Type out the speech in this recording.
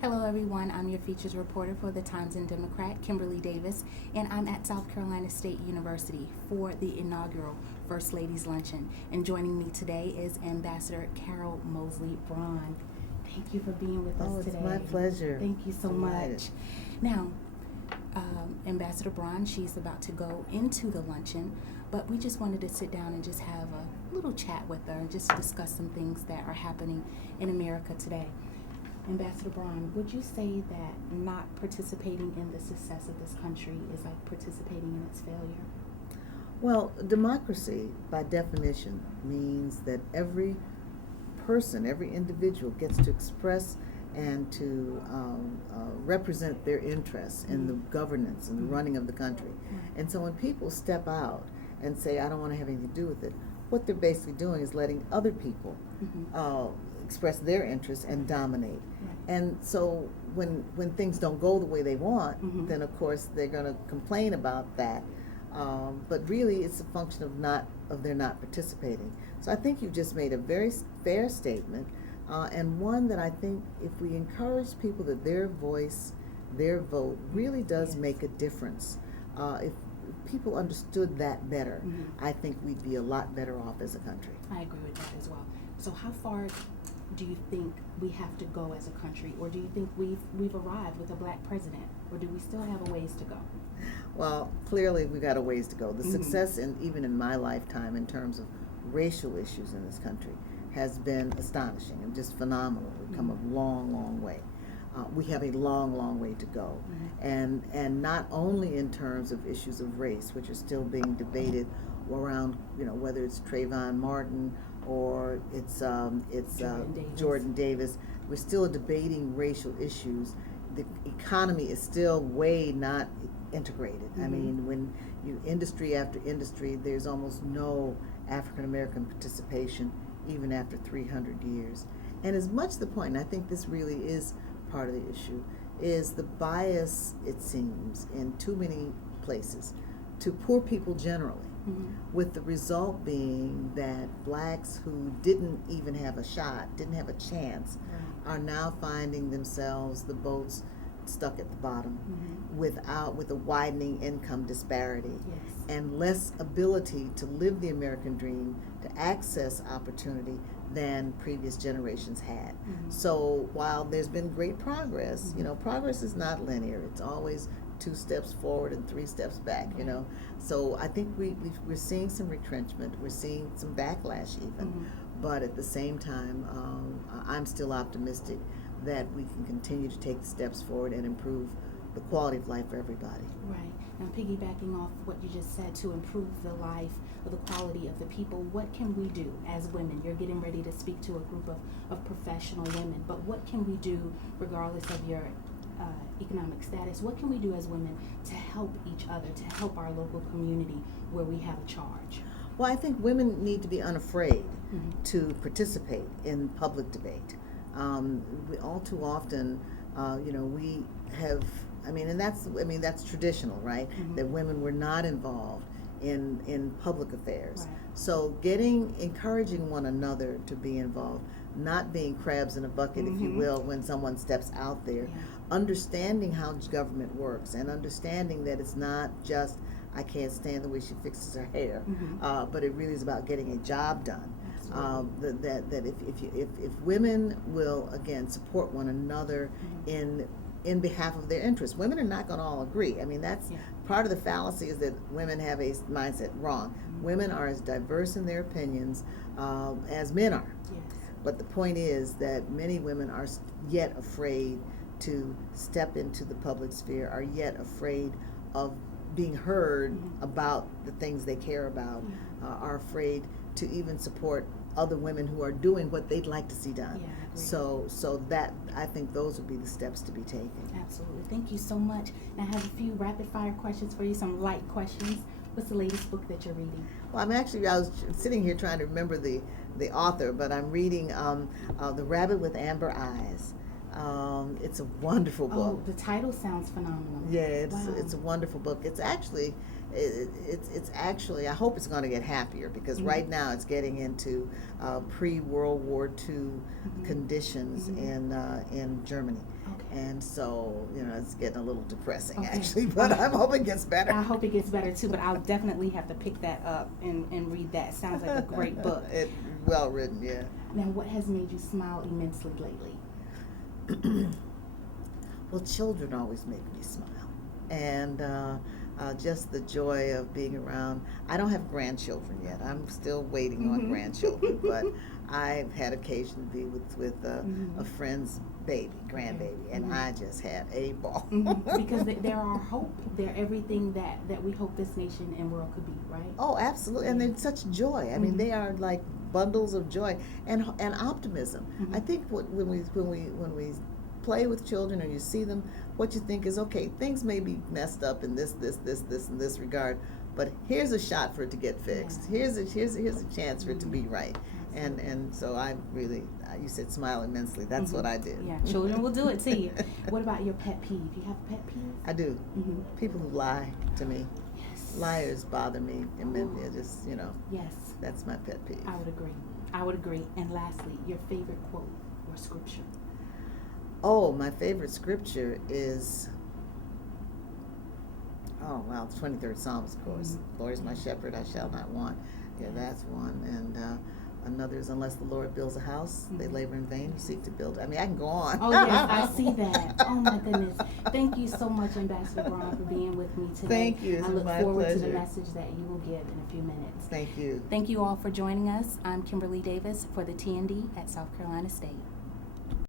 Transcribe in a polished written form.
Hello, everyone. I'm your features reporter for the Times and Democrat, Kimberlei Davis, and I'm at South Carolina State University for the inaugural First Ladies Luncheon. And joining me today is Ambassador Carol Moseley Braun. Thank you for being with us today. Oh, it's my pleasure. Thank you so much. Now, Ambassador Braun, she's about to go into the luncheon, but we just wanted to sit down and just have a little chat with her and just discuss some things that are happening in America today. Ambassador Braun, would you say that not participating in the success of this country is like participating in its failure? Well, democracy, by definition, means that every person, every individual gets to express and to represent their interests in the governance and the running of the country. And so when people step out and say, I don't want to have anything to do with it, what they're basically doing is letting other people express their interests and dominate. And so when things don't go the way they want, then of course they're going to complain about that. But really, it's a function of their not participating. So I think you just made a very fair statement, and one that I think if we encourage people that their voice, their vote really does make a difference. If people understood that better, I think we'd be a lot better off as a country. I agree with that as well. So how far do you think we have to go as a country, or do you think we've arrived with a black president, or do we still have a ways to go? Well, clearly we've got a ways to go. The success, even in my lifetime, in terms of racial issues in this country, has been astonishing and just phenomenal. We've come a long, long way. We have a long, long way to go, and not only in terms of issues of race, which are still being debated around, whether it's Trayvon Martin or it's Jordan Davis. We're still debating racial issues. The economy is still way not integrated. I mean, when industry after industry, there's almost no African American participation, even after 300 years. And as much the point, and I think this really is part of the issue, is the bias, it seems, in too many places to poor people generally, with the result being that blacks who didn't even have a shot, didn't have a chance, are now finding themselves, the boats stuck at the bottom, with a widening income disparity and less ability to live the American dream, to access opportunity than previous generations had. So while there's been great progress, progress is not linear. It's always 2 steps forward and 3 steps back, So I think we're seeing some retrenchment. We're seeing some backlash even. But at the same time, I'm still optimistic that we can continue to take the steps forward and improve the quality of life for everybody. Right. Now, piggybacking off what you just said, to improve the life or the quality of the people, what can we do as women? You're getting ready to speak to a group of professional women, but what can we do regardless of your economic status? What can we do as women to help each other, to help our local community where we have a charge? Well, I think women need to be unafraid to participate in public debate. We all too often, we have, and that's traditional, right? That women were not involved in public affairs. So encouraging one another to be involved, not being crabs in a bucket, if you will, when someone steps out there, understanding how government works and understanding that it's not just, I can't stand the way she fixes her hair, but it really is about getting a job done. That if women will again support one another in behalf of their interests, women are not going to all agree. That's part of the fallacy, is that women have a mindset wrong. Women are as diverse in their opinions as men are. But the point is that many women are yet afraid to step into the public sphere, are yet afraid of being heard about the things they care about, are afraid to even support other women who are doing what they'd like to see done. So that, I think those would be the steps to be taken. Absolutely. Thank you so much. Now I have a few rapid fire questions for you, some light questions. What's the latest book that you're reading? Well, I was sitting here trying to remember the author, but I'm reading The Rabbit with Amber Eyes. It's a wonderful book. Oh, the title sounds phenomenal. Yeah, it's a wonderful book. It's actually it's actually, I hope it's going to get happier, because right now it's getting into pre-World War II conditions in Germany. Okay. And so, it's getting a little depressing, Okay. actually, but I hope it gets better. I hope it gets better too, but I'll definitely have to pick that up and read that. Sounds like a great book. Well written, yeah. Now, what has made you smile immensely lately? Well, children always make me smile. And just the joy of being around. I don't have grandchildren yet. I'm still waiting on grandchildren, but I've had occasion to be with a friend's grandbaby, and I just had a ball. Because they're our hope. They're everything that we hope this nation and world could be, right? Oh, absolutely. And they're such joy. I mean, they are like bundles of joy and optimism. I think when we play with children, or you see them, what you think is, okay, things may be messed up in this and this regard, but here's a shot for it to get fixed. Here's a chance for it to be right. And so I really, you said smile immensely. That's what I did. Yeah, children will do it to you. What about your pet peeve? You have a pet peeve? I do. People who lie to me. Yes. Liars bother me, and they're just, Yes. that's my pet peeve. I would agree. And lastly, your favorite quote or scripture? Oh, my favorite scripture is, the 23rd Psalms, of course. Lord is my shepherd, I shall not want. Yeah, that's one. And another is, unless the Lord builds a house, they labor in vain who seek to build it. I mean, I can go on. Oh, yes, I see that. Oh, my goodness. Thank you so much, Ambassador Braun, for being with me today. Thank you. I look my forward pleasure. to the message that you will give in a few minutes. Thank you. Thank you all for joining us. I'm Kimberlei Davis for the TND at South Carolina State.